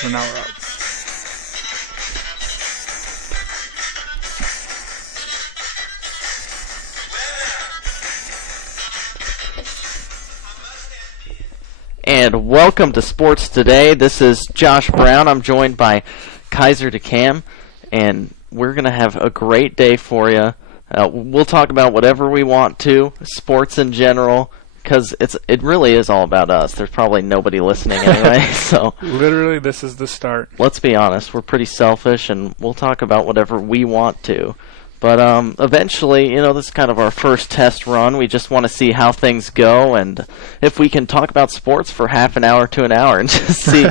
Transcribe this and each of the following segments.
So now we're out. And welcome to Sports Today. This is Josh Brown. I'm joined by Kaiser DeCam, and we're going to have a great day for you. We'll talk about whatever we want to, sports in general, because it really is all about us. There's probably nobody listening anyway. So Literally, this is the start. let's be honest. We're pretty selfish, and we'll talk about whatever we want to. But eventually, this is kind of our first test run. We just want to see how things go, and if we can talk about sports for half an hour to an hour and just see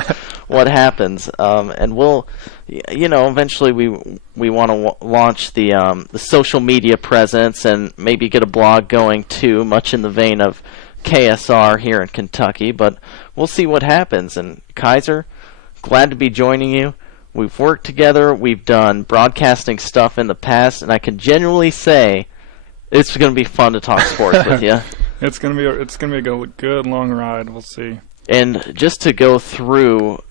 what happens. And we'll, eventually we want to launch the social media presence and maybe get a blog going too, much in the vein of KSR here in Kentucky. But we'll see what happens. And Kaiser, glad to be joining you. We've worked together, we've done broadcasting stuff in the past, and I can genuinely say it's going to be fun to talk sports with you. It's gonna be a good long ride. We'll see. And just to go through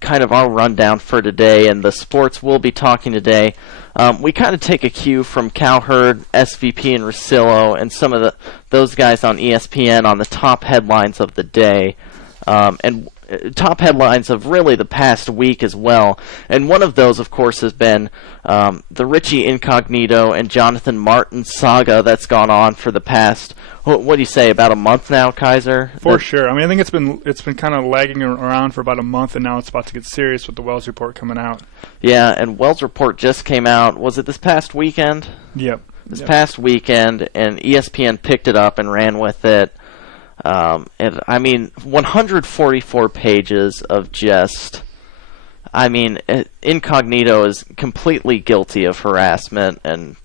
kind of our rundown for today and the sports we'll be talking today, we kind of take a cue from Cowherd, SVP, and Rosillo, and some of those guys on ESPN on the top headlines of the day. And top headlines of really the past week as well. And one of those, of course, has been the Richie Incognito and Jonathan Martin saga that's gone on for the past, what do you say, about a month now, Kaiser? For sure. I mean, I think it's been kind of lagging around for about a month, and now it's about to get serious with the Wells report coming out. Yeah, and Wells report just came out. Was it this past weekend? Yep. This past weekend, and ESPN picked it up and ran with it. And I mean, 144 pages of just, Incognito is completely guilty of harassment, and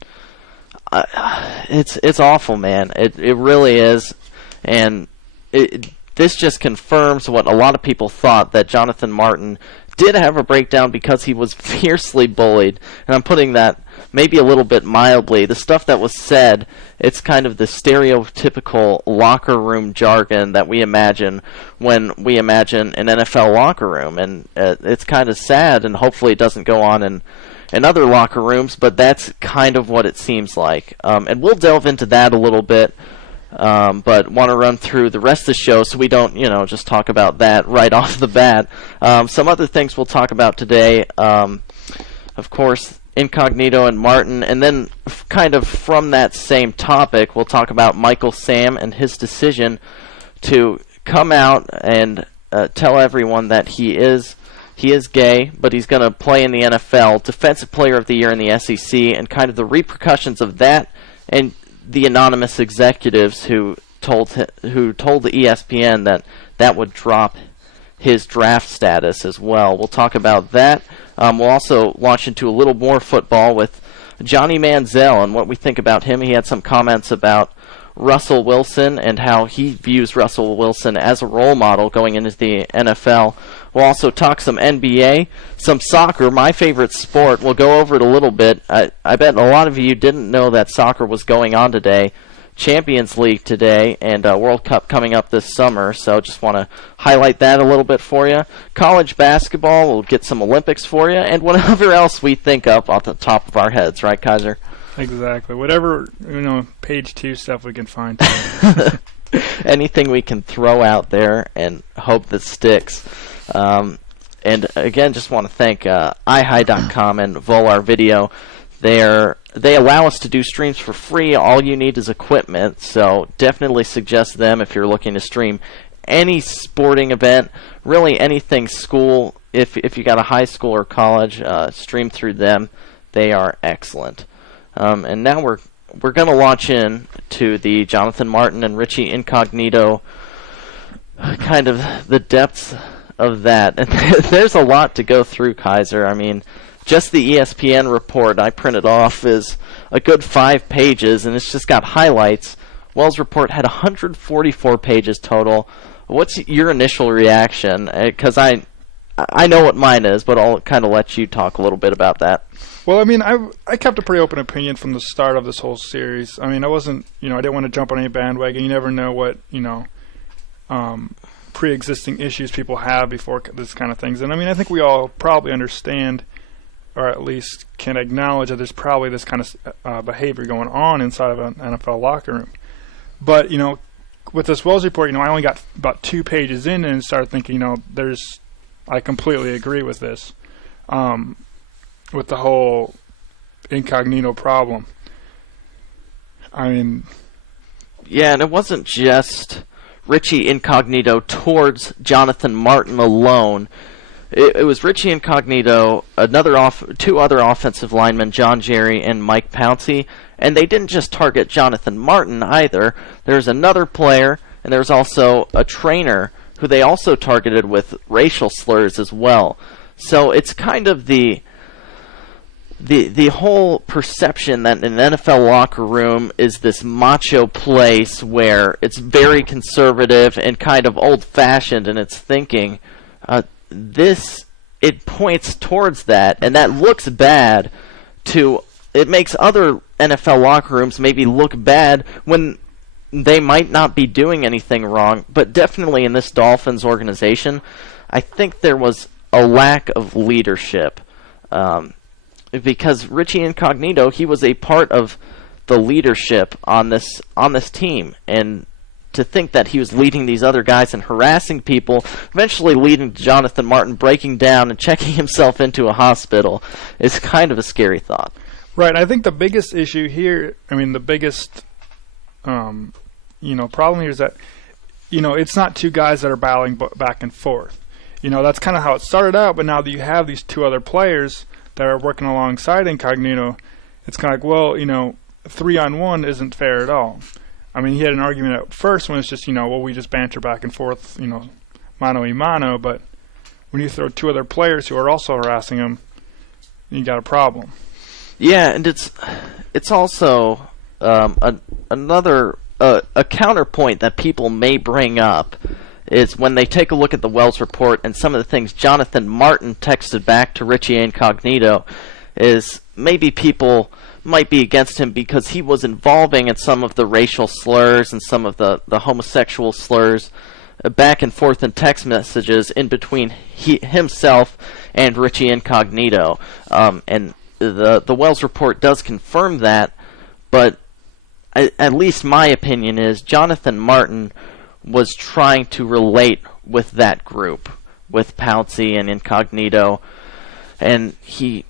it's awful, man. It really is, and this just confirms what a lot of people thought, that Jonathan Martin did have a breakdown because he was fiercely bullied, and I'm putting that maybe a little bit mildly. The stuff that was said, it's kind of the stereotypical locker room jargon that we imagine when we imagine an NFL locker room, and it's kind of sad, and hopefully it doesn't go on in other locker rooms, but that's kind of what it seems like. And we'll delve into that a little bit, but want to run through the rest of the show so we don't, just talk about that right off the bat. Some other things we'll talk about today, of course, Incognito and Martin, and then kind of from that same topic, we'll talk about Michael Sam and his decision to come out and tell everyone that he is gay, but he's going to play in the NFL, Defensive Player of the Year in the SEC, and kind of the repercussions of that, and the anonymous executives who told the ESPN that would drop his draft status as well. We'll talk about that. We'll also launch into a little more football with Johnny Manziel and what we think about him. He had some comments about Russell Wilson and how he views Russell Wilson as a role model going into the NFL. We'll also talk some NBA, some soccer, my favorite sport. We'll go over it a little bit. I bet a lot of you didn't know that soccer was going on today. Champions League today, and World Cup coming up this summer, so just want to highlight that a little bit for you. College basketball, we'll get some Olympics for you, and whatever else we think of off the top of our heads, right, Kaiser? Exactly. Whatever, page 2 stuff we can find. Anything we can throw out there and hope that sticks. And again, just want to thank iHigh.com and Volar Video. They allow us to do streams for free. All you need is equipment, so definitely suggest them if you're looking to stream any sporting event, really anything school. If you got a high school or college, stream through them. They are excellent. And now we're going to launch in to the Jonathan Martin and Richie Incognito, kind of the depths of that. And there's a lot to go through, Kaiser. I mean, just the ESPN report I printed off is a good 5 pages, and it's just got highlights. Wells report had 144 pages total. What's your initial reaction? Because I know what mine is, but I'll kind of let you talk a little bit about that. Well, I mean, I kept a pretty open opinion from the start of this whole series. I mean, I wasn't, I didn't want to jump on any bandwagon. You never know what, pre-existing issues people have before this kind of things. And I mean, I think we all probably understand, or at least can acknowledge, that there's probably this kind of behavior going on inside of an NFL locker room. But, you know, with this Wells report, you know, I only got about 2 pages in and started thinking, you know, I completely agree with this, with the whole incognito problem. I mean, yeah, and it wasn't just Richie Incognito towards Jonathan Martin alone. It was Richie Incognito, two other offensive linemen, John Jerry and Mike Pouncey, and they didn't just target Jonathan Martin either. There's another player, and there's also a trainer who they also targeted with racial slurs as well. So it's kind of the whole perception that an NFL locker room is this macho place where it's very conservative and kind of old-fashioned in its thinking. It points towards that, and that looks bad it makes other NFL locker rooms maybe look bad when they might not be doing anything wrong, but definitely in this Dolphins organization, I think there was a lack of leadership. Because Richie Incognito, he was a part of the leadership on this team, and to think that he was leading these other guys and harassing people, eventually leading to Jonathan Martin breaking down and checking himself into a hospital, is kind of a scary thought. Right. I think the biggest issue here, I mean, the biggest problem here is that, you know, it's not 2 guys that are battling back and forth. You know, that's kind of how it started out, but now that you have these 2 other players that are working alongside Incognito, it's kind of like, well, you know, 3-on-1 isn't fair at all. I mean, he had an argument at first when it's just, you know, well, we just banter back and forth, you know, mano y mano, but when you throw 2 other players who are also harassing him, you got a problem. Yeah, and it's also another counterpoint that people may bring up is when they take a look at the Wells report and some of the things Jonathan Martin texted back to Richie Incognito, is maybe people might be against him because he was involving in some of the racial slurs and some of the homosexual slurs back and forth in text messages in between himself and Richie Incognito. And the Wells report does confirm that, but at least my opinion is Jonathan Martin was trying to relate with that group, with Pouncey and Incognito, and he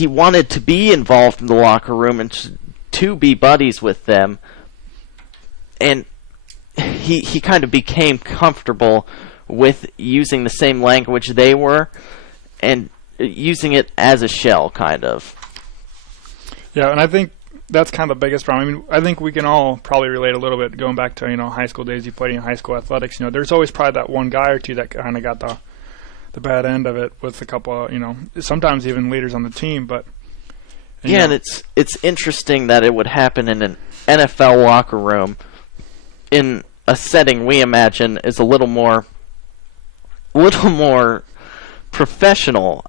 wanted to be involved in the locker room and to be buddies with them, and he kind of became comfortable with using the same language they were and using it as a shell, kind of. Yeah, and I think that's kind of the biggest problem. I mean, I think we can all probably relate a little bit going back to, you know, high school days. You played in high school athletics. You know, there's always probably that one guy or 2 that kind of got the bad end of it with a couple of, you know, sometimes even leaders on the team. But yeah, and it's interesting that it would happen in an NFL locker room in a setting we imagine is a little more professional.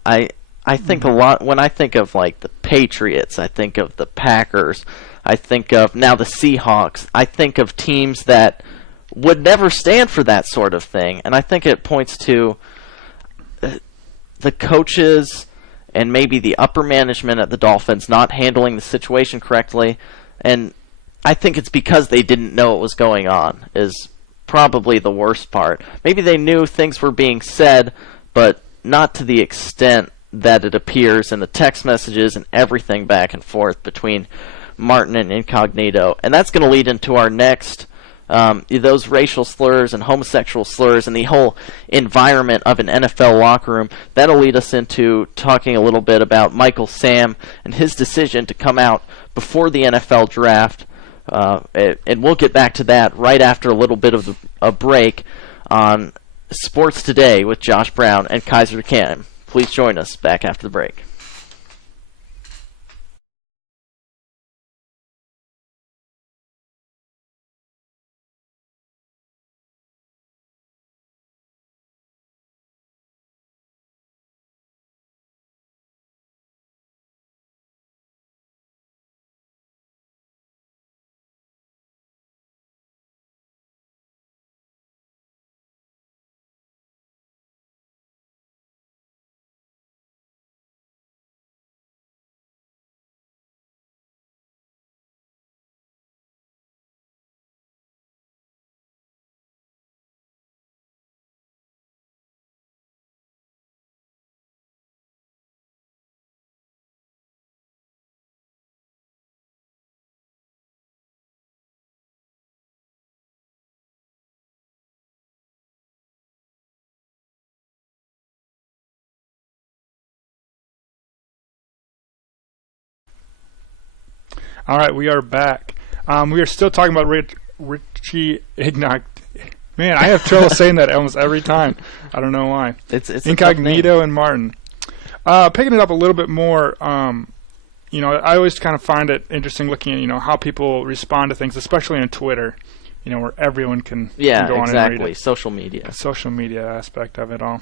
I think a lot when I think of like the Patriots, I think of the Packers, I think of now the Seahawks, I think of teams that would never stand for that sort of thing, and I think it points to the coaches and maybe the upper management at the Dolphins not handling the situation correctly, and I think it's because they didn't know what was going on is probably the worst part. Maybe they knew things were being said, but not to the extent that it appears in the text messages and everything back and forth between Martin and Incognito. And that's going to lead into our next, those racial slurs and homosexual slurs and the whole environment of an NFL locker room. That'll lead us into talking a little bit about Michael Sam and his decision to come out before the NFL draft. And we'll get back to that right after a little bit of a break on Sports Today with Josh Brown and Kaiser Cannon. Please join us back after the break. All right, we are back. We are still talking about Richie Ignat. Man, I have trouble saying that almost every time. I don't know why. It's Incognito and Martin. Picking it up a little bit more, I always kind of find it interesting looking at, how people respond to things, especially on Twitter, where everyone can go on and read it. Social media. The social media aspect of it all.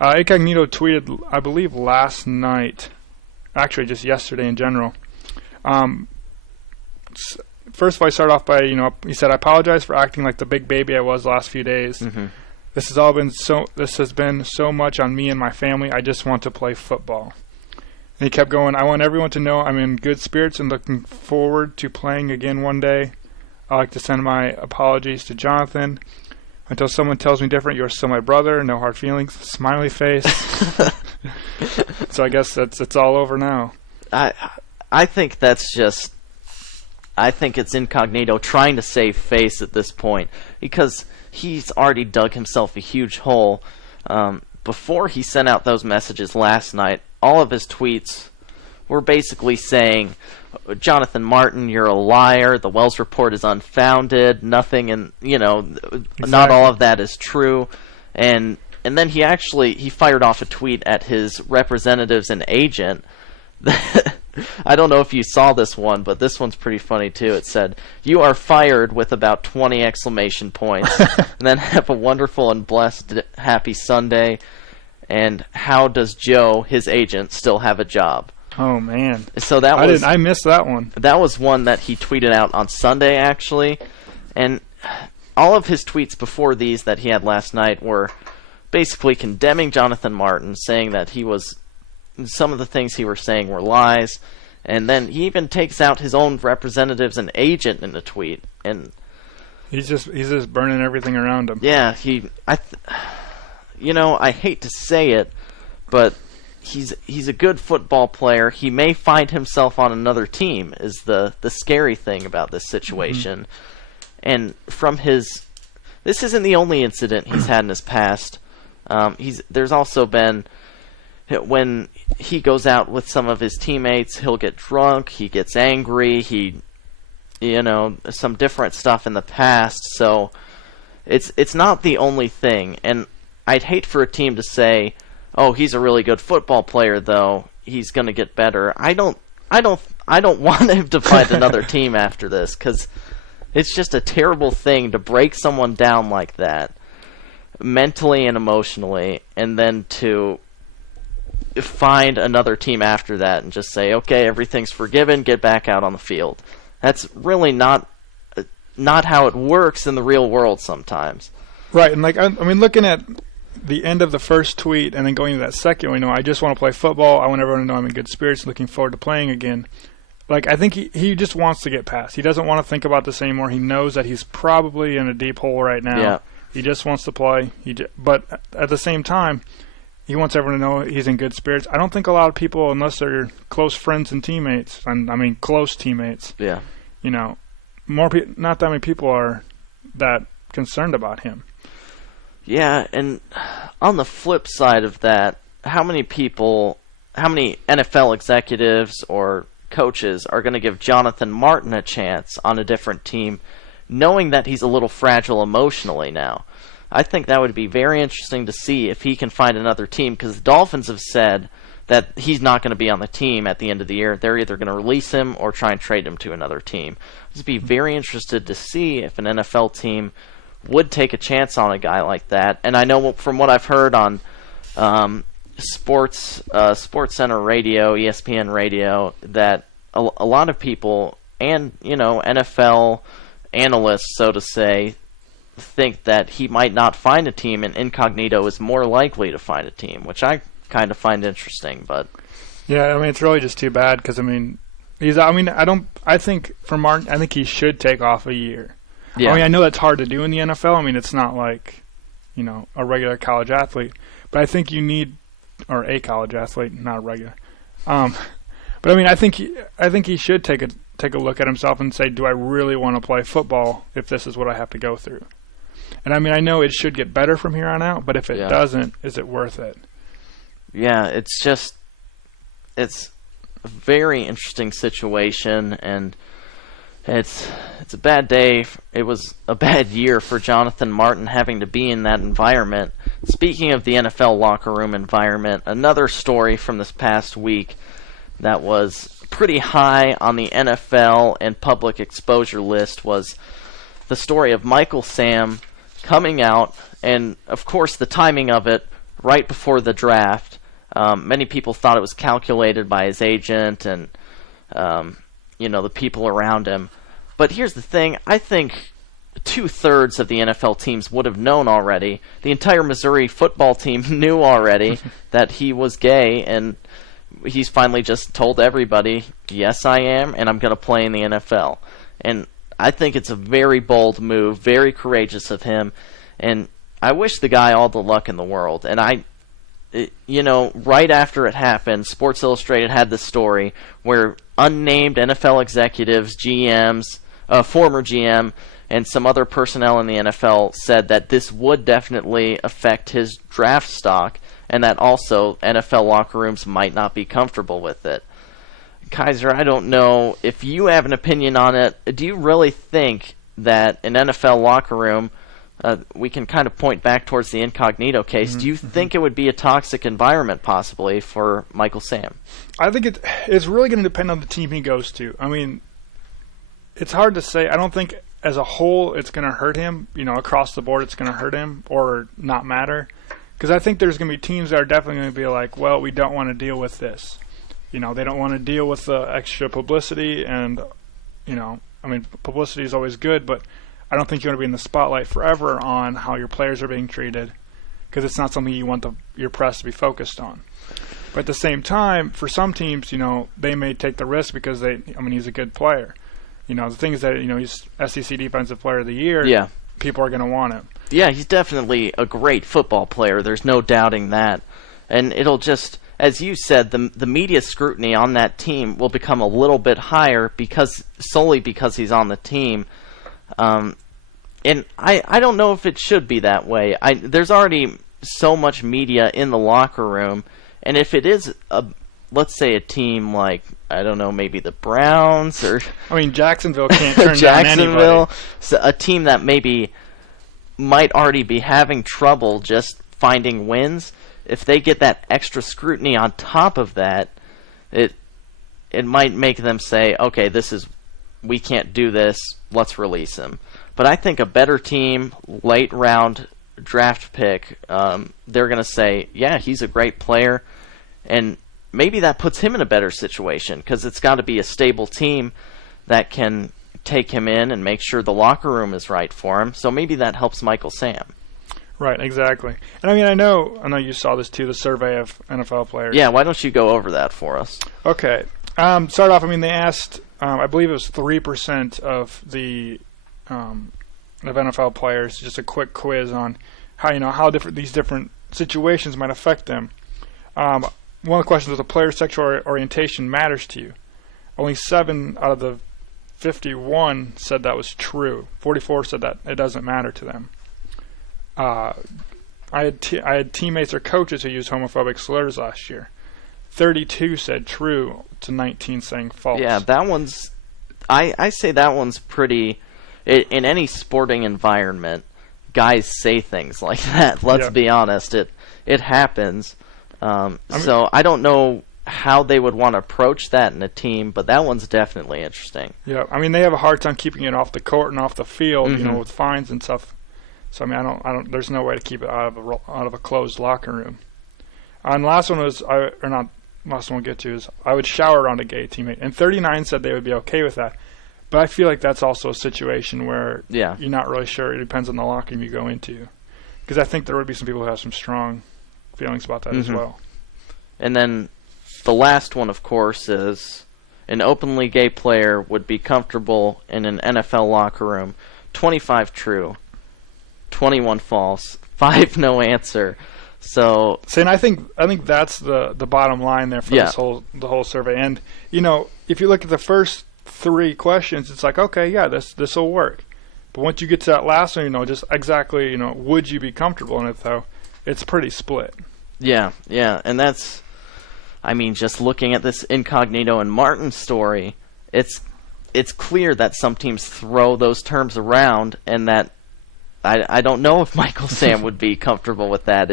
Incognito tweeted, I believe, last night, actually just yesterday in general. First of all, I start off by, he said, I apologize for acting like the big baby I was the last few days. Mm-hmm. This has been so much on me and my family. I just want to play football. And he kept going, I want everyone to know I'm in good spirits and looking forward to playing again one day. I'd like to send my apologies to Jonathan. Until someone tells me different, you're still my brother. No hard feelings. Smiley face. So I guess it's all over now. I think that's just... I think it's Incognito trying to save face at this point because he's already dug himself a huge hole. Before he sent out those messages last night, all of his tweets were basically saying, Jonathan Martin, you're a liar, the Wells report is unfounded, nothing, and, exactly. Not all of that is true. And then he fired off a tweet at his representatives and agent that... I don't know if you saw this one, but this one's pretty funny too. It said, "You are fired," with about 20 exclamation points. And then have a wonderful and blessed happy Sunday. And how does Joe, his agent, still have a job? Oh man. So I missed that one. That was one that he tweeted out on Sunday actually. And all of his tweets before these that he had last night were basically condemning Jonathan Martin, saying that some of the things he was saying were lies, and then he even takes out his own representatives and agent in the tweet, and he's just burning everything around him. Yeah, I hate to say it, but he's a good football player. He may find himself on another team is the scary thing about this situation. Mm-hmm. And this isn't the only incident he's had in his past. There's also been when he goes out with some of his teammates, he'll get drunk, he gets angry, some different stuff in the past. So it's not the only thing. And I'd hate for a team to say, "Oh, he's a really good football player, though. He's going to get better." I don't want him to find another team after this, because it's just a terrible thing to break someone down like that, mentally and emotionally, and then to find another team after that and just say, okay, everything's forgiven, get back out on the field. That's really not how it works in the real world sometimes. Right, and looking at the end of the first tweet and then going to that second, I just want to play football, I want everyone to know I'm in good spirits, looking forward to playing again. I think he just wants to get past. He doesn't want to think about this anymore. He knows that he's probably in a deep hole right now. Yeah. He just wants to play. But at the same time, he wants everyone to know he's in good spirits. I don't think a lot of people, unless they're close friends and teammates, close teammates. Yeah. Not that many people are that concerned about him. Yeah, and on the flip side of that, how many NFL executives or coaches are going to give Jonathan Martin a chance on a different team, knowing that he's a little fragile emotionally now? I think that would be very interesting to see if he can find another team, because the Dolphins have said that he's not going to be on the team at the end of the year. They're either going to release him or try and trade him to another team. I'd just be very interested to see if an NFL team would take a chance on a guy like that. And I know from what I've heard on Sports Center Radio, ESPN Radio, that a lot of people and NFL analysts, so to say, think that he might not find a team, and Incognito is more likely to find a team, which I kind of find interesting. But yeah, it's really just too bad, because I think for Martin, I think he should take off a year. Yeah. I know that's hard to do in the NFL. It's not like a regular college athlete, but I think you need, or a college athlete, not a regular. But I think he should take a look at himself and say, do I really want to play football if this is what I have to go through? And I know it should get better from here on out, but if it doesn't, is it worth it? Yeah, it's a very interesting situation, and It's a bad day. It was a bad year for Jonathan Martin having to be in that environment. Speaking of the NFL locker room environment, another story from this past week that was pretty high on the NFL and public exposure list was the story of Michael Sam coming out, and of course the timing of it right before the draft. Many people thought it was calculated by his agent and the people around him. But here's the thing, I think 2/3 of the NFL teams would have known already. The entire Missouri football team knew already that he was gay, and he's finally just told everybody, yes, I am, and I'm going to play in the NFL. And I think it's a very bold move, very courageous of him, and I wish the guy all the luck in the world. And right after it happened, Sports Illustrated had this story where unnamed NFL executives, GMs, former GM, and some other personnel in the NFL said that this would definitely affect his draft stock, and that also NFL locker rooms might not be comfortable with it. Kaiser, I don't know if you have an opinion on it. Do you really think that an NFL locker room, we can kind of point back towards the incognito case, do you think it would be a toxic environment possibly for Michael Sam? I think it's really going to depend on the team he goes to. I mean, it's hard to say. I don't think as a whole it's going to hurt him. Across the board it's going to hurt him or not matter. Because I think there's going to be teams that are definitely going to be like, well, we don't want to deal with this. They don't want to deal with the extra publicity. And, publicity is always good, but I don't think you want to be in the spotlight forever on how your players are being treated, because it's not something you want your press to be focused on. But at the same time, for some teams, they may take the risk because he's a good player. The thing is that, he's SEC Defensive Player of the Year. Yeah. People are going to want him. Yeah, he's definitely a great football player. There's no doubting that. And it'll just, as you said, the media scrutiny on that team will become a little bit higher solely because he's on the team. And I don't know if it should be that way. There's already so much media in the locker room, and if it is let's say a team like, I don't know, maybe the Browns or Jacksonville can't turn down anybody. So a team that maybe might already be having trouble just finding wins, if they get that extra scrutiny on top of that, it might make them say, okay, we can't do this, let's release him. But I think a better team, late round draft pick, they're going to say, yeah, he's a great player, and maybe that puts him in a better situation because it's got to be a stable team that can take him in and make sure the locker room is right for him. So maybe that helps Michael Sam. Right, exactly. And I know you saw this too, the survey of NFL players. Yeah, why don't you go over that for us? Okay. Start off, they asked, I believe it was 3% of the of NFL players, just a quick quiz on how these different situations might affect them. One of the questions was, a player's sexual orientation matters to you. Only 7 out of the 51 said that was true. 44 said that it doesn't matter to them. I had teammates or coaches who used homophobic slurs last year. 32 said true to 19 saying false. Yeah, that one's... I say that one's pretty... In any sporting environment, guys say things like that. Let's be honest. It happens. So I don't know how they would want to approach that in a team, but that one's definitely interesting. Yeah, they have a hard time keeping it off the court and off the field, with fines and stuff. So I don't. There's no way to keep it out of a closed locker room. And last one was, last one we'll get to is, I would shower around a gay teammate, and 39 said they would be okay with that. But I feel like that's also a situation where you're not really sure. It depends on the locker room you go into, because I think there would be some people who have some strong feelings about that as well. And then the last one, of course, is an openly gay player would be comfortable in an NFL locker room. 25 true, 21 false, 5 no answer. So, and I think that's the bottom line there for the whole survey. And if you look at the first 3 questions, it's like, okay, yeah, this will work. But once you get to that last one, just exactly, would you be comfortable in it though? It's pretty split. Yeah, and that's, just looking at this Incognito and Martin story, it's it's clear that some teams throw those terms around, and that I don't know if Michael Sam would be comfortable with that.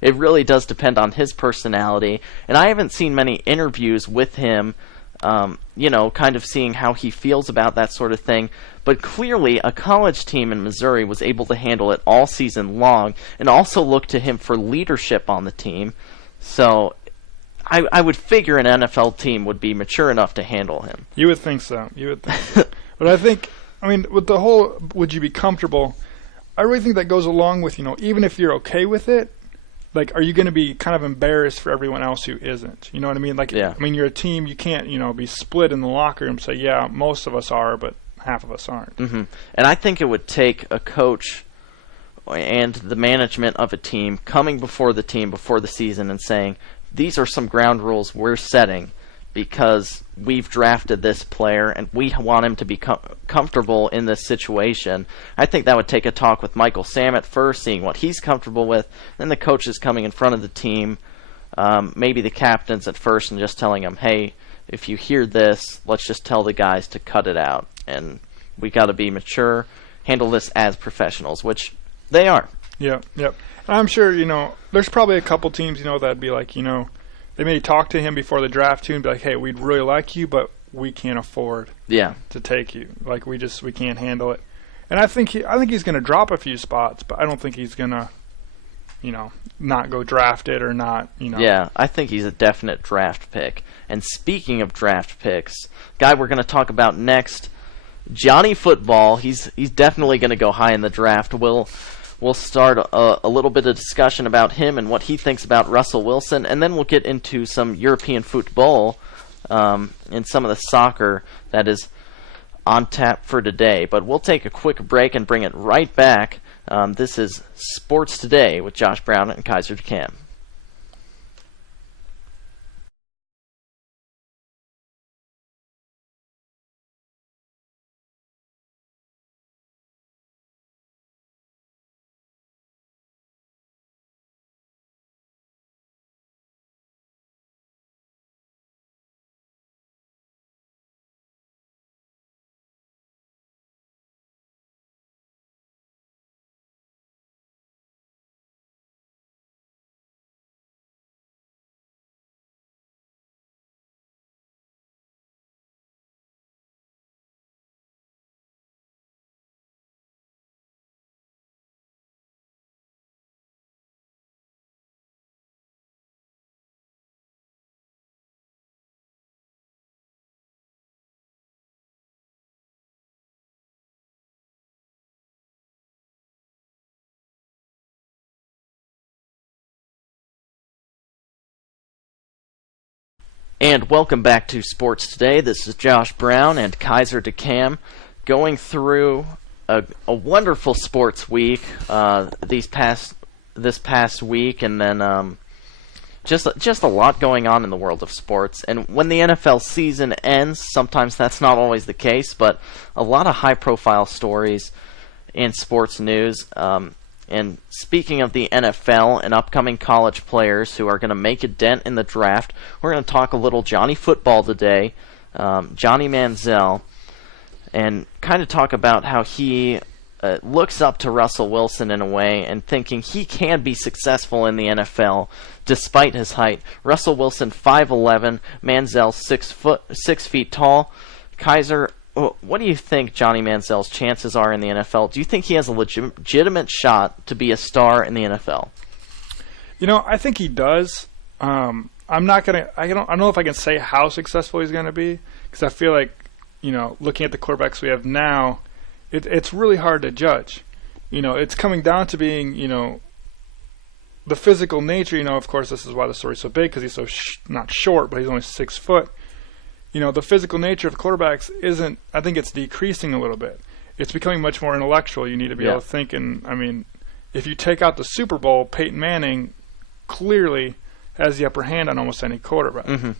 It really does depend on his personality, and I haven't seen many interviews with him, kind of seeing how he feels about that sort of thing. But clearly, a college team in Missouri was able to handle it all season long, and also look to him for leadership on the team. So I would figure an NFL team would be mature enough to handle him. You would think so. But I think, with the whole, would you be comfortable? I really think that goes along with, even if you're okay with it, like, are you going to be kind of embarrassed for everyone else who isn't? You know what I mean? Like, yeah. You're a team. You can't, be split in the locker room and say, yeah, most of us are, but half of us aren't. Mm-hmm. And I think it would take a coach and the management of a team coming before the season and saying, these are some ground rules we're setting because we've drafted this player and we want him to be comfortable in this situation. I think that would take a talk with Michael Sam at first, seeing what he's comfortable with, then the coaches coming in front of the team, maybe the captains at first, and just telling them, hey, if you hear this, let's just tell the guys to cut it out. And we got to be mature, handle this as professionals, which they are. Yep. I'm sure, there's probably a couple teams, that'd be like, they may talk to him before the draft too and be like, hey, we'd really like you, but we can't afford to take you. Like, we can't handle it. And I think he's going to drop a few spots, but I don't think he's going to, not go drafted or not, Yeah, I think he's a definite draft pick. And speaking of draft picks, guy we're going to talk about next, Johnny Football. He's definitely going to go high in the draft. We'll start a little bit of discussion about him and what he thinks about Russell Wilson, and then we'll get into some European football and some of the soccer that is on tap for today. But we'll take a quick break and bring it right back. This is Sports Today with Josh Brown and Kaiser DeCam. And welcome back to Sports Today. This is Josh Brown and Kaiser DeCam going through a wonderful sports week this past week, and then just a lot going on in the world of sports. And when the NFL season ends, sometimes that's not always the case, but a lot of high-profile stories in sports news. And speaking of the NFL and upcoming college players who are going to make a dent in the draft, we're going to talk a little Johnny Football today, Johnny Manziel, and kind of talk about how he looks up to Russell Wilson in a way and thinking he can be successful in the NFL despite his height. Russell Wilson 5'11", Manziel 6 feet tall. Kaiser, what do you think Johnny Manziel's chances are in the NFL? Do you think he has a legitimate shot to be a star in the NFL? I think he does. I'm not gonna. I don't know if I can say how successful he's going to be, because I feel like, looking at the quarterbacks we have now, it's really hard to judge. It's coming down to being, the physical nature. Of course, this is why the story's so big, because he's so not short, but he's only 6 foot. The physical nature of quarterbacks isn't, I think it's decreasing a little bit. It's becoming much more intellectual. You need to be able to think, and if you take out the Super Bowl, Peyton Manning clearly has the upper hand on almost any quarterback. Mm-hmm.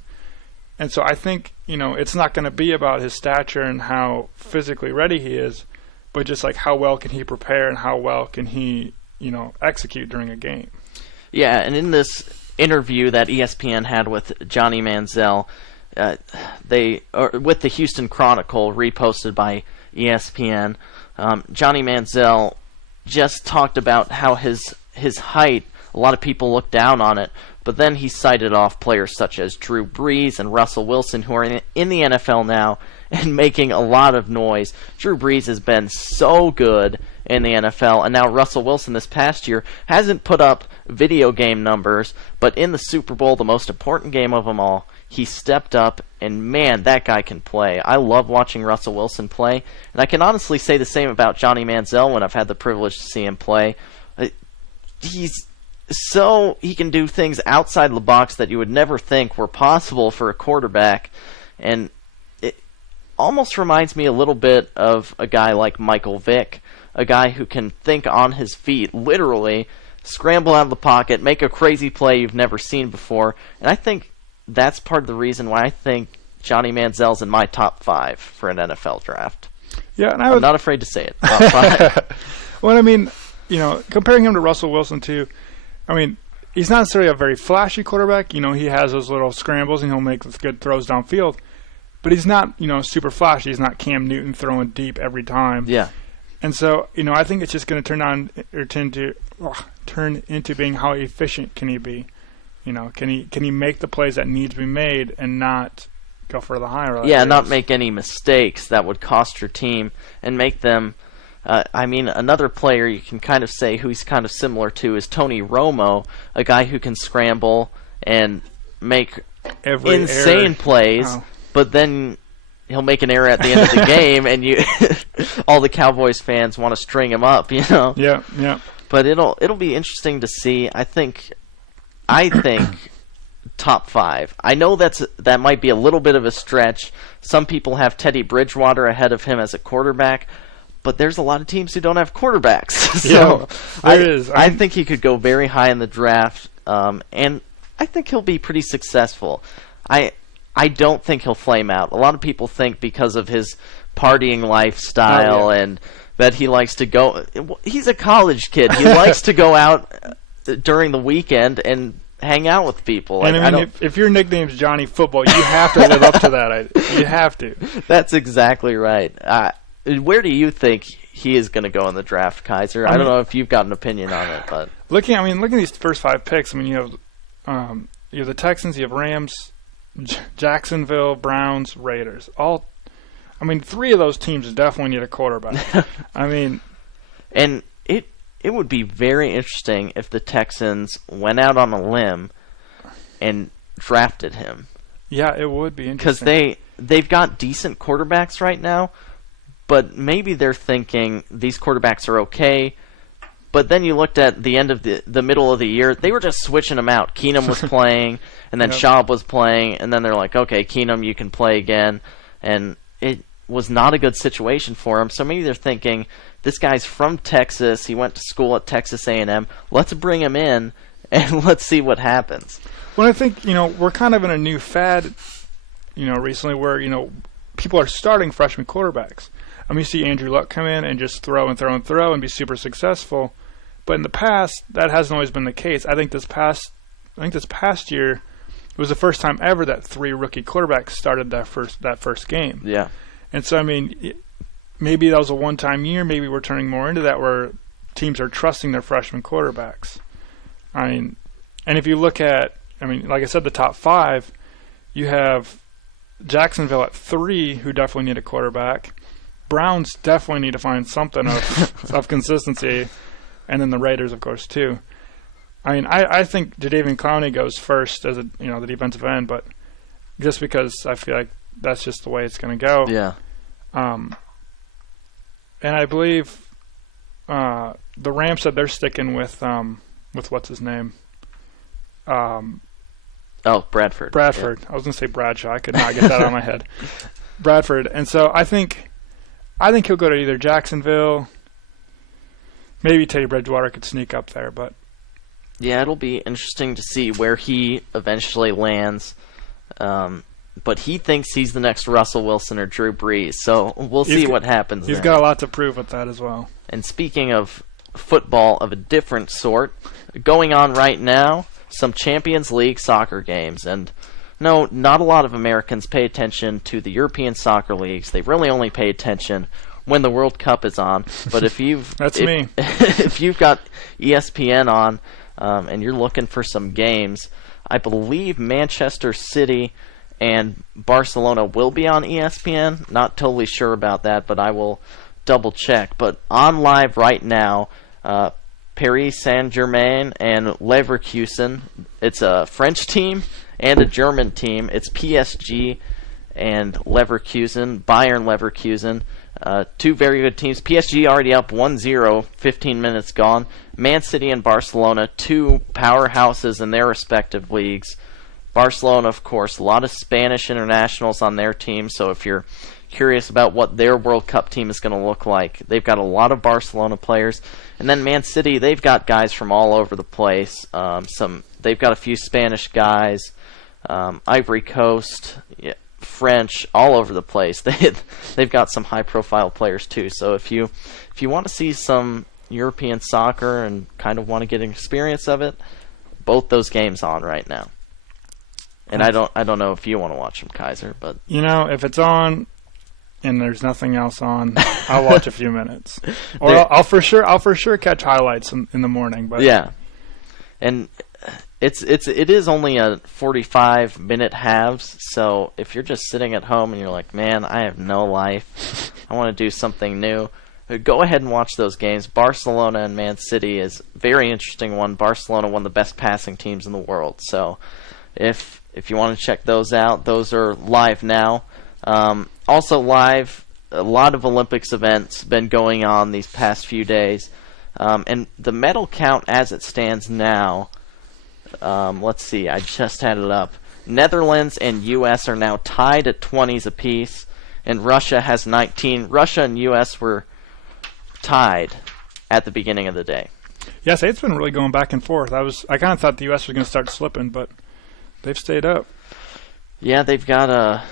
And so I think, it's not going to be about his stature and how physically ready he is, but just like how well can he prepare and how well can he, execute during a game. Yeah, and in this interview that ESPN had with Johnny Manziel, with the Houston Chronicle reposted by ESPN, Johnny Manziel just talked about how his height, a lot of people look down on it, but then he cited off players such as Drew Brees and Russell Wilson, who are in the NFL now and making a lot of noise. Drew Brees has been so good in the NFL, and now Russell Wilson this past year hasn't put up video game numbers, but in the Super Bowl, the most important game of them all, he stepped up, and man, that guy can play. I love watching Russell Wilson play, and I can honestly say the same about Johnny Manziel when I've had the privilege to see him play. He can do things outside the box that you would never think were possible for a quarterback, and it almost reminds me a little bit of a guy like Michael Vick, a guy who can think on his feet, literally, scramble out of the pocket, make a crazy play you've never seen before, and I think that's part of the reason why I think Johnny Manziel's in my top 5 for an NFL draft. Yeah, and I'm not afraid to say it. Top 5. Well, I mean, comparing him to Russell Wilson too, I mean, he's not necessarily a very flashy quarterback. He has those little scrambles and he'll make good throws downfield, but he's not, super flashy. He's not Cam Newton throwing deep every time. Yeah. And so, I think it's just going to turn into being how efficient can he be. Can he make the plays that need to be made and not go for the high road? Yeah, not make any mistakes that would cost your team and make them. Another player you can kind of say who he's kind of similar to is Tony Romo, a guy who can scramble and make insane plays, but then he'll make an error at the end of the game, and all the Cowboys fans want to string him up, Yeah, yeah. But it'll be interesting to see. I think top 5. I know that might be a little bit of a stretch. Some people have Teddy Bridgewater ahead of him as a quarterback, but there's a lot of teams who don't have quarterbacks. So I think he could go very high in the draft, and I think he'll be pretty successful. I don't think he'll flame out. A lot of people think because of his partying lifestyle and that he likes to go. He's a college kid. He likes to go out during the weekend and hang out with people. And if your nickname's Johnny Football, you have to live up to that. You have to. That's exactly right. Where do you think he is going to go in the draft, Kaiser? I don't know if you've got an opinion on it, but looking at these first 5 picks. You have the Texans, you have Rams, Jacksonville, Browns, Raiders. 3 of those teams definitely need a quarterback. And it would be very interesting if the Texans went out on a limb and drafted him. Yeah, it would be interesting. Because they've got decent quarterbacks right now, but maybe they're thinking these quarterbacks are okay. But then you looked at the end of the middle of the year, they were just switching them out. Keenum was playing, and then Schaub was playing, and then they're like, okay, Keenum, you can play again. And it was not a good situation for him. So maybe they're thinking, this guy's from Texas. He went to school at Texas A&M. Let's bring him in, and let's see what happens. Well, I think, we're kind of in a new fad, recently where, people are starting freshman quarterbacks. You see Andrew Luck come in and just throw and throw and throw and be super successful. But in the past, that hasn't always been the case. I think this past year, it was the first time ever that 3 rookie quarterbacks started that first game. Yeah. And so, maybe that was a one-time year. Maybe we're turning more into that where teams are trusting their freshman quarterbacks. And if you look at, like I said, the top 5, you have Jacksonville at 3, who definitely need a quarterback. Browns definitely need to find something of consistency, and then the Raiders, of course, too. I think Jadeveon Clowney goes first as the defensive end, but just because I feel like that's just the way it's going to go. Yeah. And I believe the Rams said they're sticking with what's his name? Bradford. Bradford. Yeah. I was going to say Bradshaw. I could not get that out of my head. Bradford. And so I think he'll go to either Jacksonville. Maybe Teddy Bridgewater could sneak up there, but yeah, it'll be interesting to see where he eventually lands. But he thinks he's the next Russell Wilson or Drew Brees, so we'll see what happens. He's got a lot to prove with that as well. And speaking of football of a different sort, going on right now, some Champions League soccer games, and No, not a lot of Americans pay attention to the European soccer leagues. They really only pay attention when the World Cup is on. But if you've me. if you've got ESPN on and you're looking for some games, I believe Manchester City and Barcelona will be on ESPN. Not totally sure about that, but I will double check. But on live right now, Paris Saint-Germain and Leverkusen. It's a French team and a German team. It's PSG and Leverkusen, Bayern Leverkusen. Two very good teams. PSG already up 1-0, 15 minutes gone. Man City and Barcelona, two powerhouses in their respective leagues. Barcelona, of course, a lot of Spanish internationals on their team, so if you're curious about what their World Cup team is going to look like, they've got a lot of Barcelona players. And then Man City, they've got guys from all over the place. They've got a few Spanish guys, Ivory Coast, French, all over the place. They've got some high-profile players too. So if you want to see some European soccer and kind of want to get an experience of it, both those games on right now. And I don't know if you want to watch them, Kaiser, but if it's on and there's nothing else on, I'll watch a few minutes, or I'll for sure catch highlights in the morning. But yeah, and it is only a 45-minute halves. So if you're just sitting at home and you're like, man, I have no life, I want to do something new, go ahead and watch those games. Barcelona and Man City is a very interesting one. Barcelona, one of the best passing teams in the world. So if you want to check those out, those are live now. Also live, a lot of Olympics events been going on these past few days. And the medal count as it stands now, let's see, I just had it up. Netherlands and U.S. are now tied at 20s apiece, and Russia has 19. Russia and U.S. were tied at the beginning of the day. Yes, it's been really going back and forth. I kind of thought the U.S. was going to start slipping, but they've stayed up. Yeah, they've got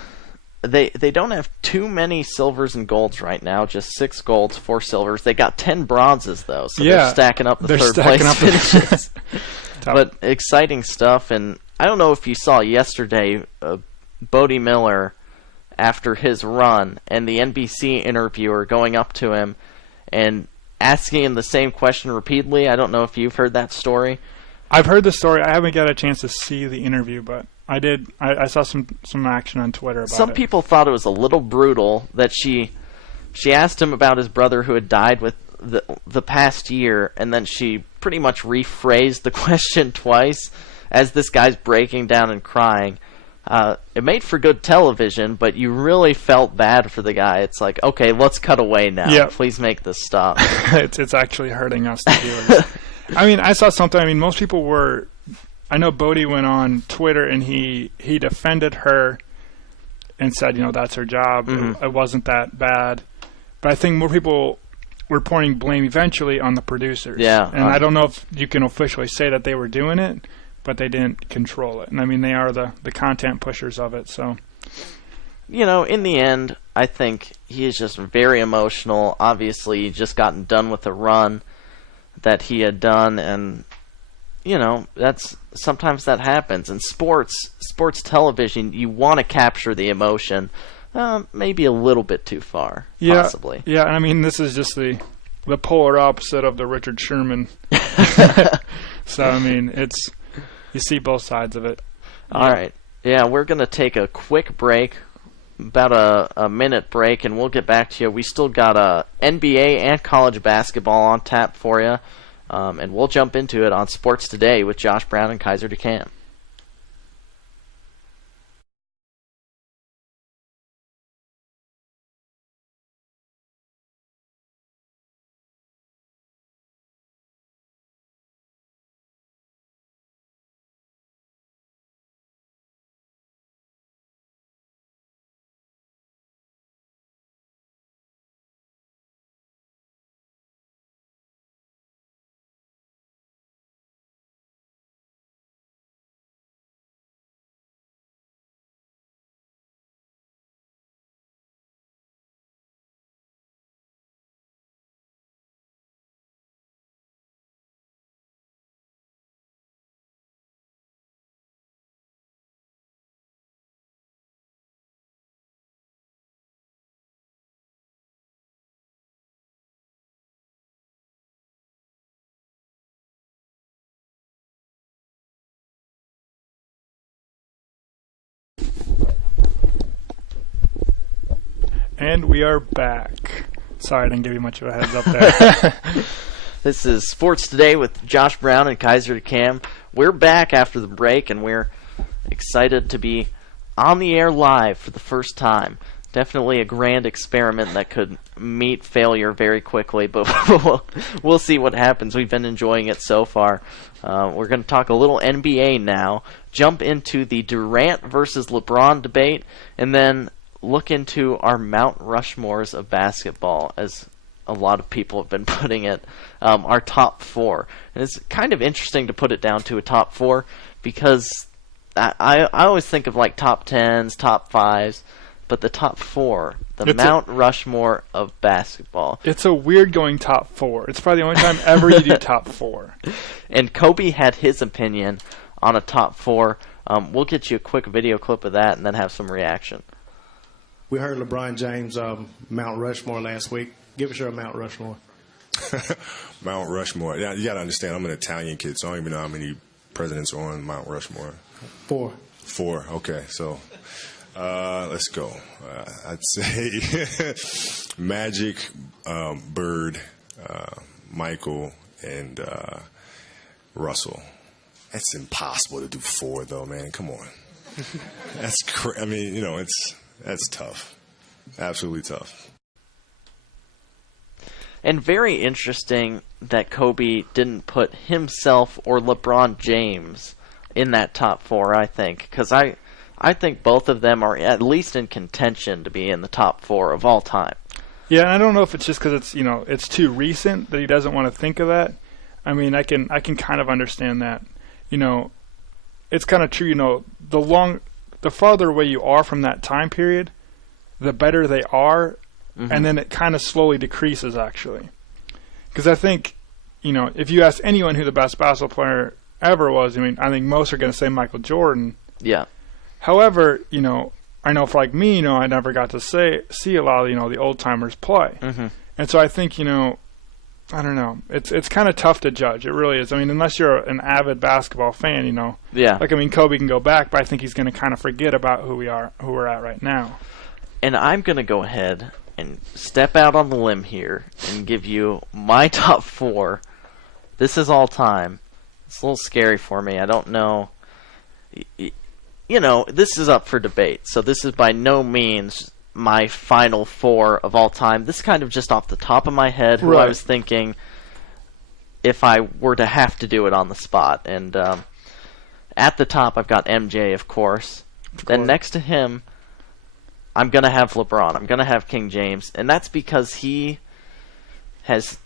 They don't have too many silvers and golds right now. Just 6 golds, 4 silvers. They got 10 bronzes though, so they're stacking up the third place finishes. But exciting stuff. And I don't know if you saw yesterday, Bodie Miller, after his run, and the NBC interviewer going up to him and asking him the same question repeatedly. I don't know if you've heard that story. I've heard the story. I haven't got a chance to see the interview, but I did. I saw some action on Twitter about it. Some people thought it was a little brutal that she asked him about his brother who had died with the past year, and then she pretty much rephrased the question twice as this guy's breaking down and crying. It made for good television, but you really felt bad for the guy. It's like, okay, let's cut away now. Yep. Please make this stop. It's actually hurting us, the viewers. I mean, I saw something. I mean, most people were. I know Bodie went on Twitter and he defended her and said, that's her job. Mm-hmm. It wasn't that bad. But I think more people were pointing blame eventually on the producers. Yeah. And I don't know if you can officially say that they were doing it, but they didn't control it. And I mean, they are the content pushers of it. So, in the end, I think he is just very emotional. Obviously, he just gotten done with a run that he had done, and sometimes that happens. In sports television, you want to capture the emotion, maybe a little bit too far, possibly. Yeah, and I mean, this is just the polar opposite of the Richard Sherman. So I mean, you see both sides of it. All right, yeah, we're gonna take a quick break, about a minute break, and we'll get back to you. We still got NBA and college basketball on tap for you. And we'll jump into it on Sports Today with Josh Brown and Kaiser DeCamp. And we are back. Sorry, I didn't give you much of a heads up there. This is Sports Today with Josh Brown and Kaiser DeCam. We're back after the break, and we're excited to be on the air live for the first time. Definitely a grand experiment that could meet failure very quickly, but we'll see what happens. We've been enjoying it so far. We're going to talk a little NBA now, jump into the Durant versus LeBron debate, and then look into our Mount Rushmores of basketball, as a lot of people have been putting it, our top four. And it's kind of interesting to put it down to a top four because I always think of like top 10s, top 5s, but the top four, Mount Rushmore of basketball. It's a weird going top four. It's probably the only time ever you do top four. And Kobe had his opinion on a top four. We'll get you a quick video clip of that and then have some reaction. We heard LeBron James Mount Rushmore last week. Give us your Mount Rushmore. Mount Rushmore. Yeah, you got to understand, I'm an Italian kid, so I don't even know how many presidents are on Mount Rushmore. 4. 4, okay. So let's go. I'd say Magic, Bird, Michael, and Russell. That's impossible to do 4, though, man. Come on. I mean, that's tough. Absolutely tough. And very interesting that Kobe didn't put himself or LeBron James in that top 4, I think. Because I think both of them are at least in contention to be in the top 4 of all time. Yeah, and I don't know if it's just because it's too recent that he doesn't want to think of that. I mean, I can kind of understand that. It's kind of true. The farther away you are from that time period, the better they are. Mm-hmm. And then it kind of slowly decreases, actually. Because I think, if you ask anyone who the best basketball player ever was, I think most are going to say Michael Jordan. Yeah. However, I know for like me, I never got to see a lot of, the old-timers play. Mm-hmm. And so I think, I don't know. It's kind of tough to judge. It really is. I mean, unless you're an avid basketball fan, Yeah. Kobe can go back, but I think he's going to kind of forget about who we're at right now. And I'm going to go ahead and step out on the limb here and give you my top 4. This is all time. It's a little scary for me. I don't know. This is up for debate. So this is by no means my final 4 of all time. This is kind of just off the top of my head who I was thinking if I were to have to do it on the spot. And at the top, I've got MJ, of course. Then next to him, I'm going to have LeBron. I'm going to have King James. And that's because he has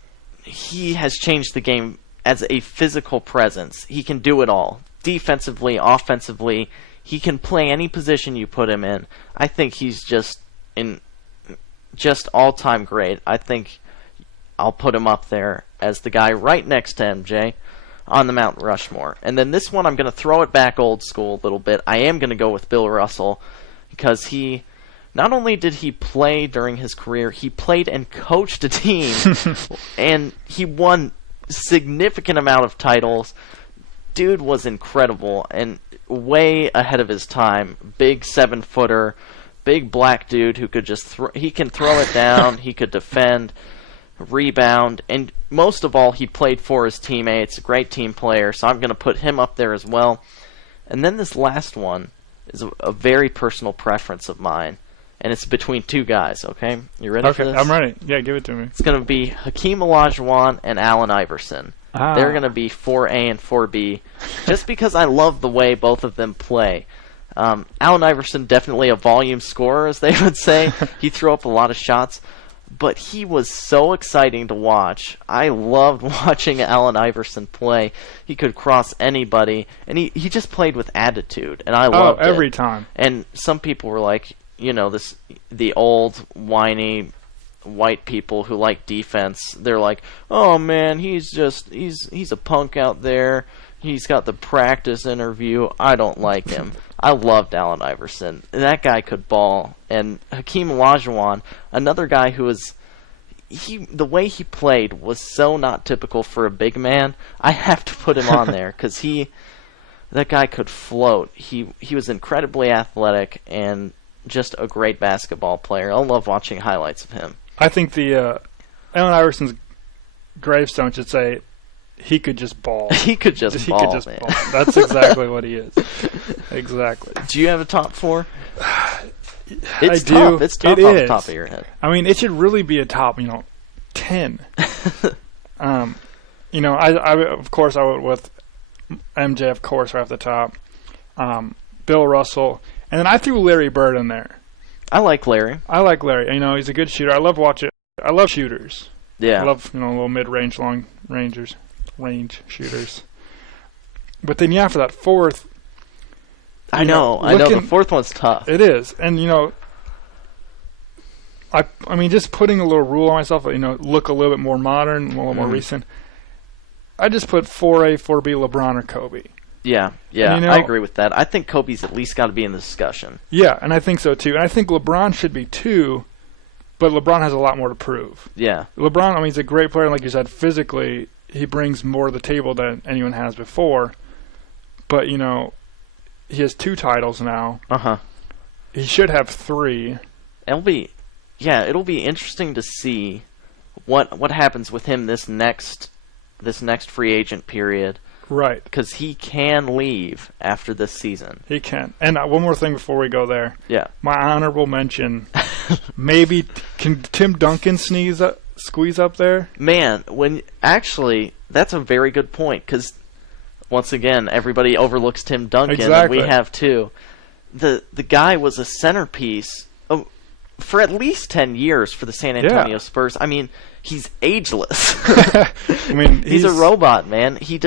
changed the game as a physical presence. He can do it all. Defensively, offensively, he can play any position you put him in. I think he's just all-time great. I think I'll put him up there as the guy right next to MJ on the Mount Rushmore. And then this one, I'm going to throw it back old school a little bit. I am going to go with Bill Russell because not only did he play during his career, he played and coached a team, and he won significant amount of titles. Dude was incredible and way ahead of his time. Big 7-footer, big black dude who could just he can throw it down, he could defend, rebound, and most of all, he played for his teammates. A great team player, so I'm going to put him up there as well. And then this last one is a very personal preference of mine. And it's between 2 guys, okay? You ready for this? Okay, I'm ready. Yeah, give it to me. It's going to be Hakeem Olajuwon and Allen Iverson. They're going to be 4A and 4B, just because I love the way both of them play. Allen Iverson, definitely a volume scorer, as they would say. He threw up a lot of shots, but he was so exciting to watch. I loved watching Allen Iverson play. He could cross anybody, and he just played with attitude, and I loved it. Every time. And some people were like, the old whiny white people who like defense, they're like, oh man, he's a punk out there. He's got the practice interview. I don't like him. I loved Allen Iverson. That guy could ball. And Hakeem Olajuwon, another guy who was the way he played was so not typical for a big man. I have to put him on there because that guy could float. He was incredibly athletic and just a great basketball player. I love watching highlights of him. I think the Allen Iverson's gravestone should say, he could just ball. He could just ball, man. Ball. That's exactly what he is. Exactly. Do you have a top 4? It's tough. It's tough it off is. the top of your head. I mean, it should really be a top, 10. I of course I went with MJ, of course, right off the top. Bill Russell, and then I threw Larry Bird in there. I like Larry. He's a good shooter. I love watching. I love shooters. Yeah. I love little mid-range, range shooters. But then for that fourth. I know the fourth one's tough. It is, and I mean, just putting a little rule on myself, look a little bit more modern, a little more recent. I just put 4A, 4B, LeBron or Kobe. Yeah, and, I agree with that. I think Kobe's at least got to be in the discussion. Yeah, and I think so too. And I think LeBron should be 2, but LeBron has a lot more to prove. Yeah. LeBron, I mean, he's a great player, and like you said, physically, he brings more to the table than anyone has before. But, he has 2 titles now. Uh-huh. He should have 3. It'll be interesting to see what happens with him this next free agent period. Right. Because he can leave after this season. He can. And one more thing before we go there. Yeah. My honorable mention, maybe, can Tim Duncan squeeze up there? Man, actually, that's a very good point, because once again, everybody overlooks Tim Duncan, exactly. And we have too. The guy was a centerpiece for at least 10 years for the San Antonio Spurs. I mean, he's ageless. I mean, he's a robot, man. He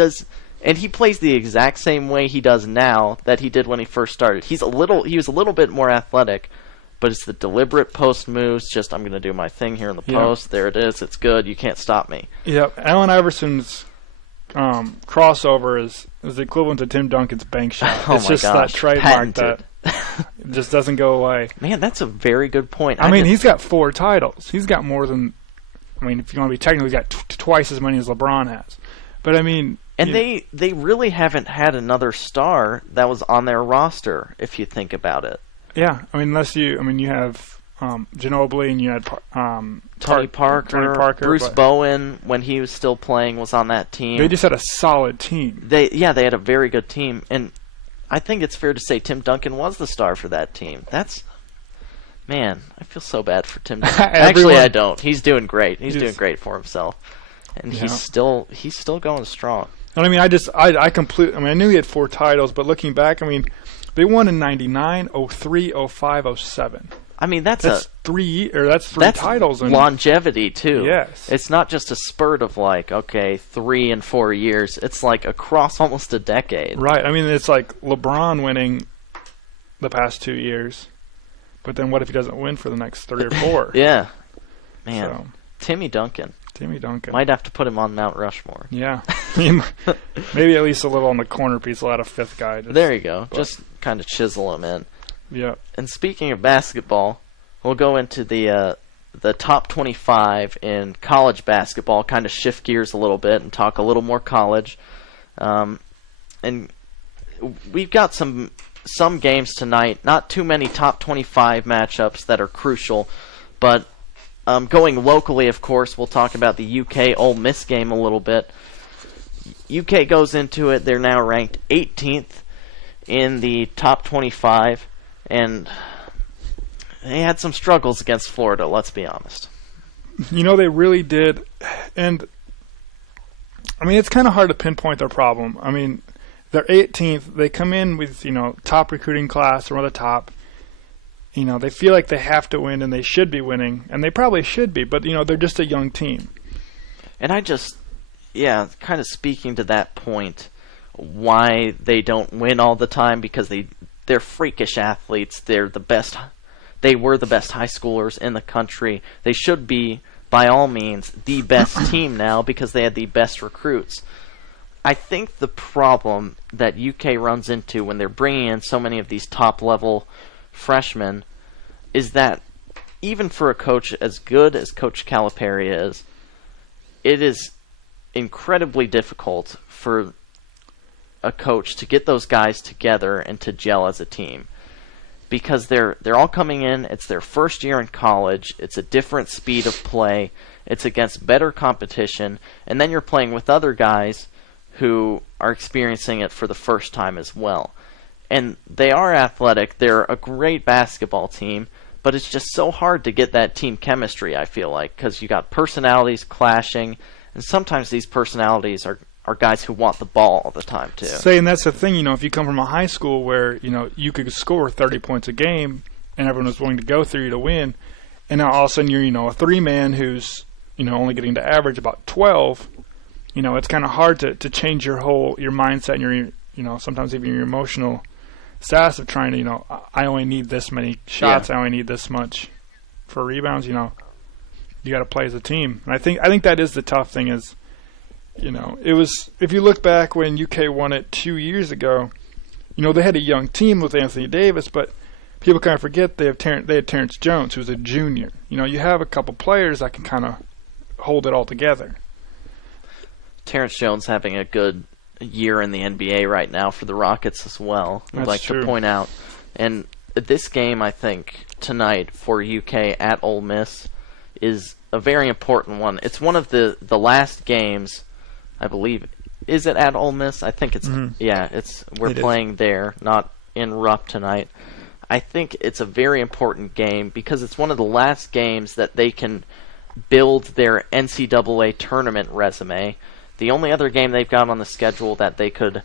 plays the exact same way he does now that he did when he first started. He was a little bit more athletic, but it's the deliberate post moves. Just, I'm going to do my thing here in the post. There it is. It's good. You can't stop me. Yep. Allen Iverson's crossover is the equivalent to Tim Duncan's bank shot. Oh it's my just gosh. that trademark Patented. that just doesn't go away. Man, that's a very good point. I mean, he's got 4 titles. He's got more than. I mean, if you want to be technical, he's got twice as many as LeBron has. But I mean, and they really haven't had another star that was on their roster, if you think about it. Yeah, I mean, you have Ginobili, and you had Tony Parker, Bruce Bowen, when he was still playing, was on that team. They just had a solid team. They had a very good team, and I think it's fair to say Tim Duncan was the star for that team. Man, I feel so bad for Tim Duncan. Actually, I don't. He's doing great. He's doing great for himself, and he's still going strong. And I mean, I knew he had 4 titles, but looking back, I mean, they won in 99, 03, 05, 07. I mean, that's 3 titles. And longevity too. Yes. It's not just a spurt of 3 and 4 years. It's like across almost a decade. Right. I mean, it's like LeBron winning the past 2 years, but then what if he doesn't win for the next 3 or 4? Yeah. Man. Timmy Duncan. Might have to put him on Mount Rushmore. Yeah. Maybe at least a little on the corner piece. We'll add a 5th guy. There you go. Just kind of chisel him in. Yeah. And speaking of basketball, we'll go into the top 25 in college basketball, kind of shift gears a little bit and talk a little more college. And we've got some games tonight, not too many top 25 matchups that are crucial, but going locally, of course, we'll talk about the UK Ole Miss game a little bit. UK goes into it, they're now ranked 18th in the top 25. And they had some struggles against Florida, let's be honest. They really did. And, I mean, it's kind of hard to pinpoint their problem. I mean, they're 18th. They come in with, top recruiting class or one of the top. They feel like they have to win and they should be winning. And they probably should be, but, they're just a young team. And kind of speaking to that point, why they don't win all the time, because they're freakish athletes. They're the best. They were the best high schoolers in the country. They should be, by all means, the best team now because they had the best recruits. I think the problem that UK runs into when they're bringing in so many of these top-level freshmen is that even for a coach as good as Coach Calipari is, it is incredibly difficult for a coach to get those guys together and to gel as a team. because they're all coming in. It's their first year in college. It's a different speed of play. It's against better competition, and then you're playing with other guys who are experiencing it for the first time as well. And they are athletic. They're a great basketball team, but it's just so hard to get that team chemistry, I feel like, because you got personalities clashing, and sometimes these personalities are guys who want the ball all the time, too. Say, and that's the thing, if you come from a high school where, you could score 30 points a game and everyone was willing to go through you to win, and now all of a sudden you're, a three-man who's, only getting to average about 12, it's kind of hard to change your mindset and your, sometimes even your emotional status of trying to, I only need this many shots, I only need this much for rebounds, you got to play as a team. And I think that is the tough thing is, it was, if you look back when UK won it 2 years ago, they had a young team with Anthony Davis, but people kind of forget they had Terrence Jones, who's a junior. You have a couple players that can kind of hold it all together. Terrence Jones having a good year in the NBA right now for the Rockets as well, I'd like to point out. And this game, I think, tonight for UK at Ole Miss is a very important one. It's one of the last games, I believe. Is it at Ole Miss? I think it's we're playing there, not in Rupp tonight. I think it's a very important game because it's one of the last games that they can build their NCAA tournament resume. The only other game they've got on the schedule that they could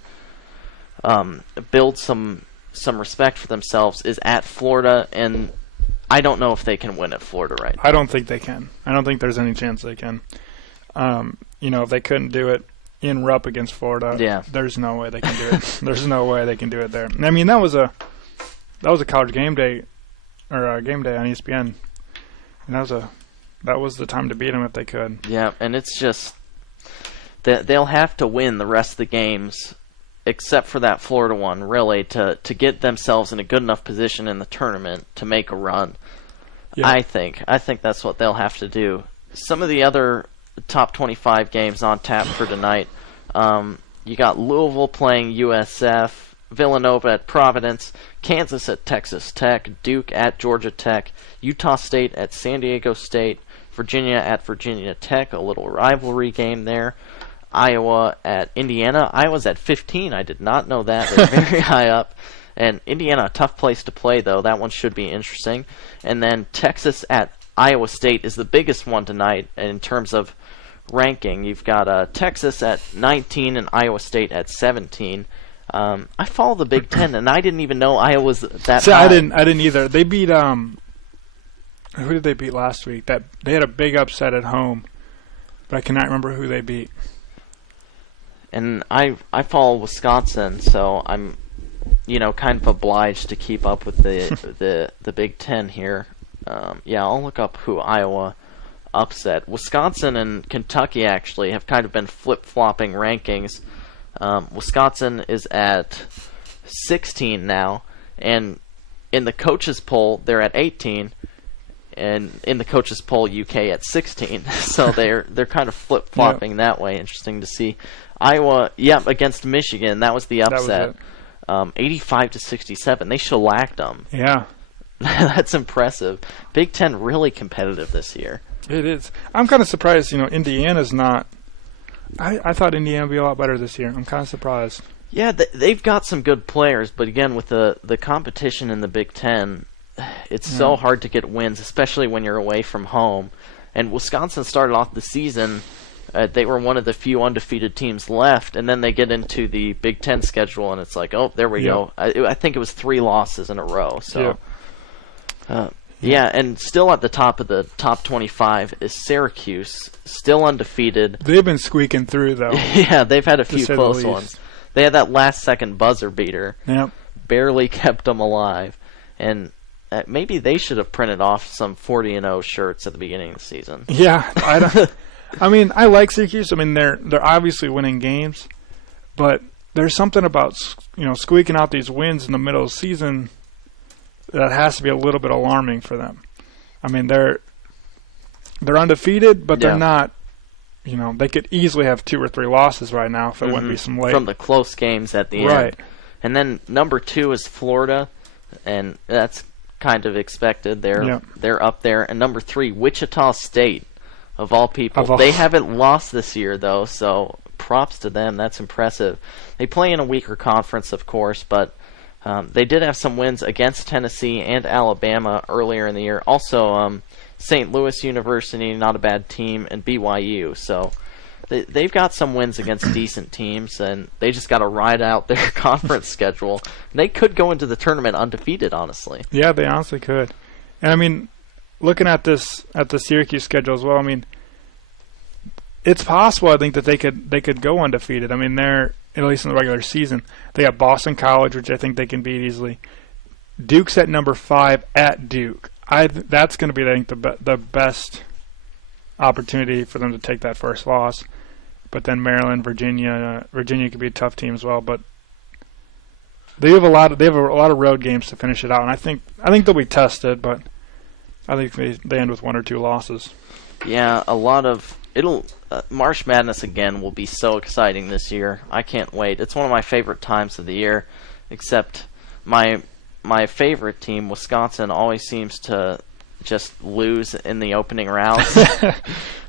build some respect for themselves is at Florida, and I don't know if they can win at Florida right now. I don't think they can. I don't think there's any chance they can. If they couldn't do it in Rupp against Florida, there's no way they can do it. There's no way they can do it there. I mean, that was a college game day or a game day on ESPN, and that was the time to beat them if they could. Yeah, and it's just they'll have to win the rest of the games except for that Florida one, really, to get themselves in a good enough position in the tournament to make a run. Yeah. I think that's what they'll have to do. Some of the other top 25 games on tap for tonight, you got Louisville playing USF, Villanova at Providence, Kansas at Texas Tech, Duke at Georgia Tech, Utah State at San Diego State, Virginia at Virginia Tech, a little rivalry game there. Iowa at Indiana. Iowa's at 15. I did not know that. They're very high up. And Indiana, a tough place to play, though. That one should be interesting. And then Texas at Iowa State is the biggest one tonight in terms of ranking. You've got Texas at 19 and Iowa State at 17. I follow the Big Ten, and I didn't even know Iowa was that high. I didn't either. They beat who did they beat last week? They had a big upset at home, but I cannot remember who they beat. And I follow Wisconsin, so I'm kind of obliged to keep up with the Big Ten here. I'll look up who Iowa upset. Wisconsin and Kentucky actually have kind of been flip-flopping rankings. Wisconsin is at 16 now, and in the coaches poll they're at 18, and in the coaches poll UK at 16. So they're kind of flip-flopping that way. Interesting to see. Iowa, against Michigan, that was the upset. 85-67. They shellacked them. Yeah. That's impressive. Big Ten really competitive this year. It is. I'm kind of surprised, Indiana's not. I thought Indiana would be a lot better this year. I'm kind of surprised. Yeah, they've got some good players, but again, with the competition in the Big Ten, it's so hard to get wins, especially when you're away from home. And Wisconsin started off the season, they were one of the few undefeated teams left, and then they get into the Big Ten schedule, and it's like, oh, there we go. I think it was 3 losses in a row. So, and still at the top of the top 25 is Syracuse, still undefeated. They've been squeaking through, though. Yeah, they've had a few close ones. They had that last-second buzzer beater. Yep. Barely kept them alive. And maybe they should have printed off some 40-0 shirts at the beginning of the season. Yeah, I like Syracuse. I mean, they're obviously winning games, but there's something about squeaking out these wins in the middle of the season that has to be a little bit alarming for them. I mean, they're undefeated, but they're not. They could easily have 2 or 3 losses right now if it wouldn't be some late from the close games at the end. Right. And then number 2 is Florida. and that's kind of expected. Yep. They're up there. And number 3, Wichita State, of all people. Of all- They haven't lost this year, though, so props to them. That's impressive. They play in a weaker conference, of course, but they did have some wins against Tennessee and Alabama earlier in the year. Also, St. Louis University, not a bad team, and BYU. So they've got some wins against decent teams, and they just got to ride out their conference schedule. They could go into the tournament undefeated, honestly. Yeah, they honestly could. And I mean, looking at the Syracuse schedule as well, I mean, it's possible. I think that they could go undefeated. I mean, they're at least in the regular season. They have Boston College, which I think they can beat easily. Duke's at number 5 at Duke. That's going to be, I think, the best opportunity for them to take that first loss. But then Maryland, Virginia could be a tough team as well. But they have a lot of road games to finish it out, and I think they'll be tested. But I think they end with 1 or 2 losses. Yeah, March Madness again will be so exciting this year. I can't wait. It's one of my favorite times of the year, except my favorite team, Wisconsin, always seems to just lose in the opening rounds.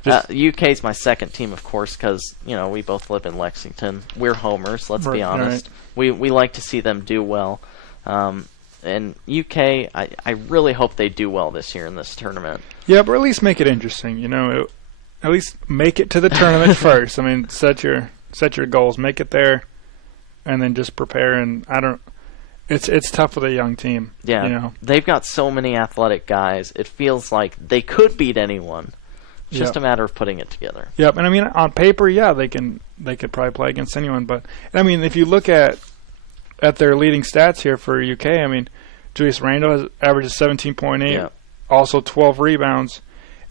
UK's my second team, of course, because we both live in Lexington. We're homers, let's be honest. Right. We like to see them do well. And UK, I really hope they do well this year in this tournament. Yeah, but at least make it interesting. At least make it to the tournament first. I mean, set your goals, make it there, and then just prepare. And it's tough with a young team. Yeah, they've got so many athletic guys. It feels like they could beat anyone. It's just a matter of putting it together. Yep, and I mean, on paper, yeah, they could probably play against anyone. But I mean, if you look at their leading stats here for UK, I mean, Julius Randle averages 17.8, yeah. Also 12 rebounds.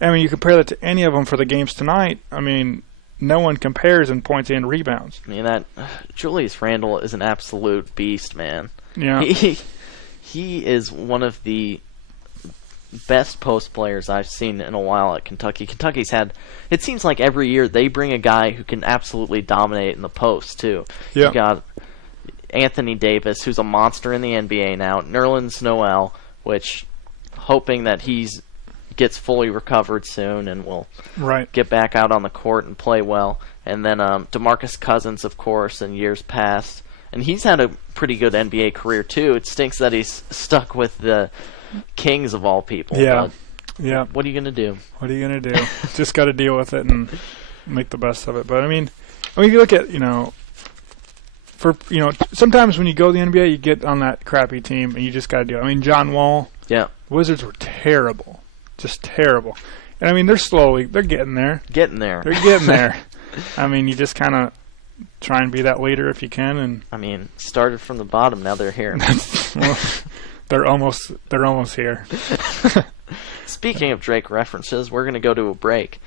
I mean, you compare that to any of them for the games tonight. I mean, no one compares in points and rebounds. I mean, that Julius Randle is an absolute beast, man. Yeah, he is one of the best post players I've seen in a while at Kentucky. Kentucky's had, it seems like every year they bring a guy who can absolutely dominate in the post too. Yeah. You got Anthony Davis, who's a monster in the NBA now. Nerlens Noel, which hoping that he's gets fully recovered soon and will get back out on the court and play well. And then DeMarcus Cousins, of course, in years past. And he's had a pretty good NBA career, too. It stinks that he's stuck with the Kings of all people. Yeah. But what are you going to do? What are you going to do? Just got to deal with it and make the best of it. But, I mean, if you look at, sometimes when you go to the NBA, you get on that crappy team and you just got to deal. I mean, John Wall. Yeah. Wizards were terrible. Just terrible. And I mean, they're getting there. They're getting there. I mean, you just kind of try and be that leader if you can. And I mean, started from the bottom, now they're here. Well, they're almost here. Speaking of Drake references, we're going to go to a break.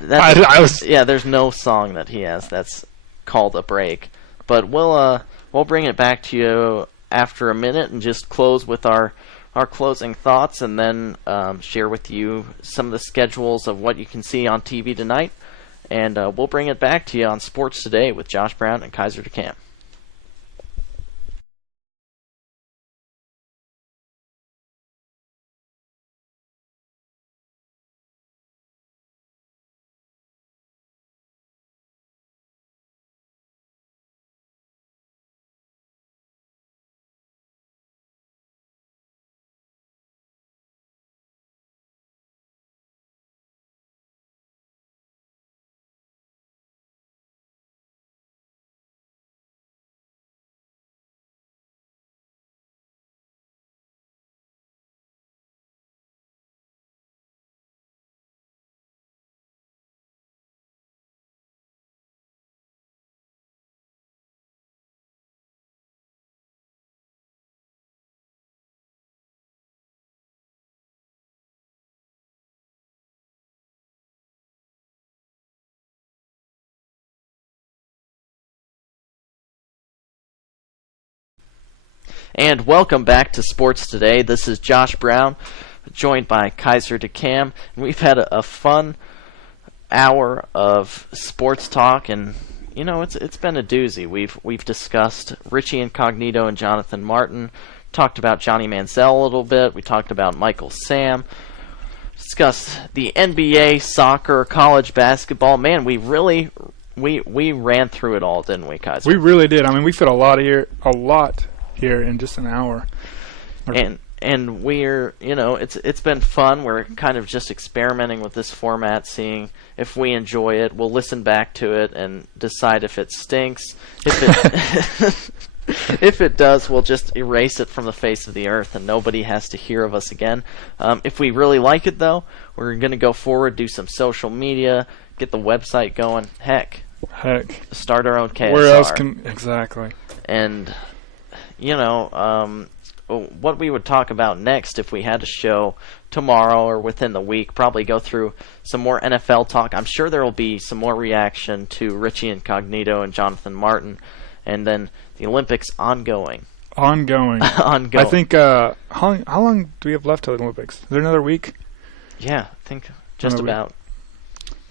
There's no song that he has that's called a break. But we'll bring it back to you after a minute and just close with our closing thoughts, and then share with you some of the schedules of what you can see on TV tonight. And we'll bring it back to you on Sports Today with Josh Brown and Kaiser DeCamp. And welcome back to Sports Today. This is Josh Brown, joined by Kaiser DeCam. And we've had a fun hour of sports talk, and it's been a doozy. We've discussed Richie Incognito and Jonathan Martin, talked about Johnny Manziel a little bit. We talked about Michael Sam. Discussed the NBA, soccer, college basketball. Man, we ran through it all, didn't we, Kaiser? We really did. I mean, we fit a lot here in just an hour. And we're, it's been fun. We're kind of just experimenting with this format, seeing if we enjoy it. We'll listen back to it and decide if it stinks. If it does, we'll just erase it from the face of the earth, and nobody has to hear of us again. If we really like it, though, we're going to go forward, do some social media, get the website going. Heck, start our own KSR. Where else exactly? And what we would talk about next if we had a show tomorrow or within the week, probably go through some more NFL talk. I'm sure there will be some more reaction to Richie Incognito and Jonathan Martin, and then the Olympics ongoing. I think, how long do we have left till the Olympics? Is there another week? Yeah, I think just about.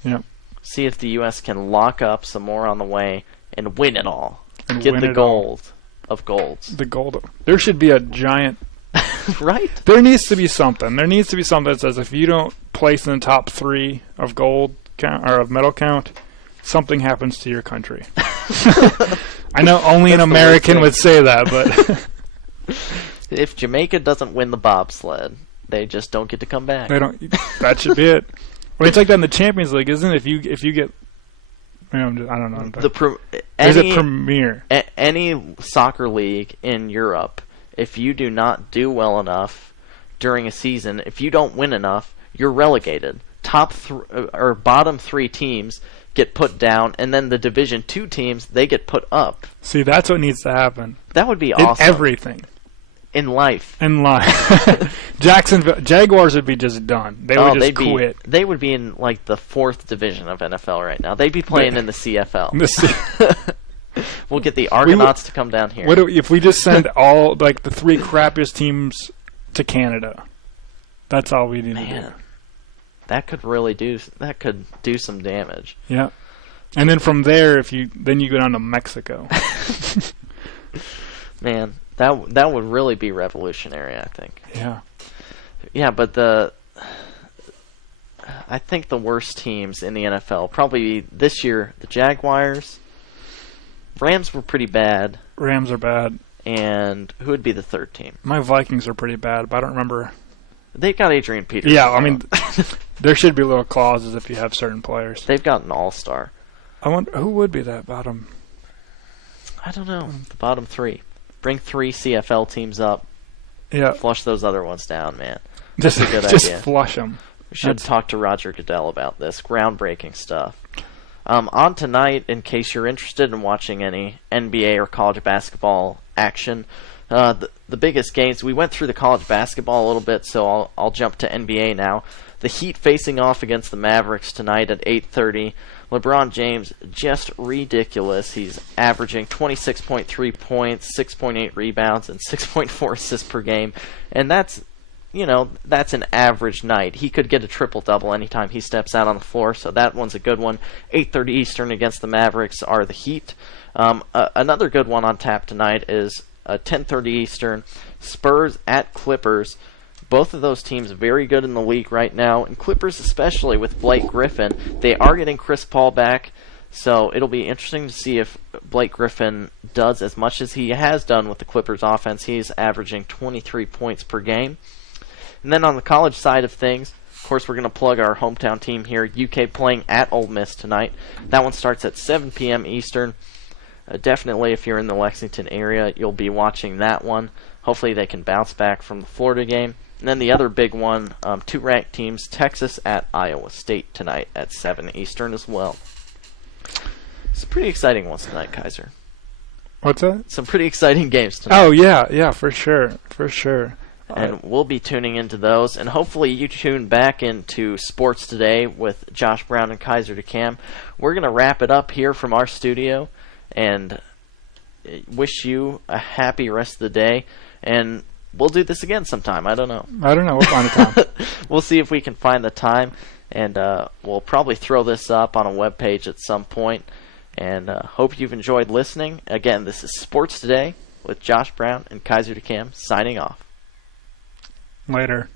Yeah. See if the U.S. can lock up some more on the way and win it all. Get the gold of golds. The gold. There should be a giant... Right? There needs to be something. There needs to be something that says if you don't place in the top 3 of gold count or of medal count, something happens to your country. I know only an American would say that, but... If Jamaica doesn't win the bobsled, they just don't get to come back. They don't. That should be it. Well, it's like that in the Champions League, isn't it? If you get... I don't know. There's a premier. Any soccer league in Europe, if you do not do well enough during a season, if you don't win enough, you're relegated. Bottom 3 teams get put down, and then the Division 2 teams, they get put up. See, that's what needs to happen. That would be awesome. In everything. In life. Jacksonville Jaguars would be just done. They would just quit. They would be in like the 4th division of NFL right now. They'd be playing in the CFL. We'll get the Argonauts to come down here. What if we just send all the 3 crappiest teams to Canada? That's all we need to do. That could really do some damage. Yeah. And then from there, then you go down to Mexico. Man, that would really be revolutionary, I think. Yeah. Yeah, but I think the worst teams in the NFL probably this year, the Jaguars. Rams were pretty bad. Rams are bad. And who would be the third team? My Vikings are pretty bad, but I don't remember. They've got Adrian Peterson. Yeah, I mean, there should be little clauses if you have certain players. They've got an all-star. I wonder who would be that bottom. I don't know. The bottom 3. Bring 3 CFL teams up. Yeah. Flush those other ones down, man. Just That's a good just idea. Flush them. We should talk to Roger Goodell about this. Groundbreaking stuff. On tonight, in case you're interested in watching any NBA or college basketball action, the biggest games, we went through the college basketball a little bit, so I'll jump to NBA now. The Heat facing off against the Mavericks tonight at 8:30. LeBron James, just ridiculous. He's averaging 26.3 points, 6.8 rebounds, and 6.4 assists per game. And that's an average night. He could get a triple-double anytime he steps out on the floor, so that one's a good one. 8:30 Eastern against the Mavericks are the Heat. Another good one on tap tonight is 10:30 Eastern, Spurs at Clippers. Both of those teams very good in the league right now, and Clippers especially with Blake Griffin. They are getting Chris Paul back, so it'll be interesting to see if Blake Griffin does as much as he has done with the Clippers offense. He's averaging 23 points per game. And then on the college side of things, of course, we're going to plug our hometown team here, UK playing at Ole Miss tonight. That one starts at 7 p.m. Eastern. Definitely, if you're in the Lexington area, you'll be watching that one. Hopefully they can bounce back from the Florida game. And then the other big one, 2 ranked teams, Texas at Iowa State tonight at 7 Eastern as well. Some pretty exciting ones tonight, Kaiser. What's that? Some pretty exciting games tonight. Oh, yeah, for sure. And we'll be tuning into those. And hopefully you tune back into Sports Today with Josh Brown and Kaiser DeCam. We're going to wrap it up here from our studio and wish you a happy rest of the day. And we'll do this again sometime. I don't know. We'll find a time. We'll see if we can find the time. And we'll probably throw this up on a webpage at some point. And hope you've enjoyed listening. Again, this is Sports Today with Josh Brown and Kaiser DeCam signing off. Later.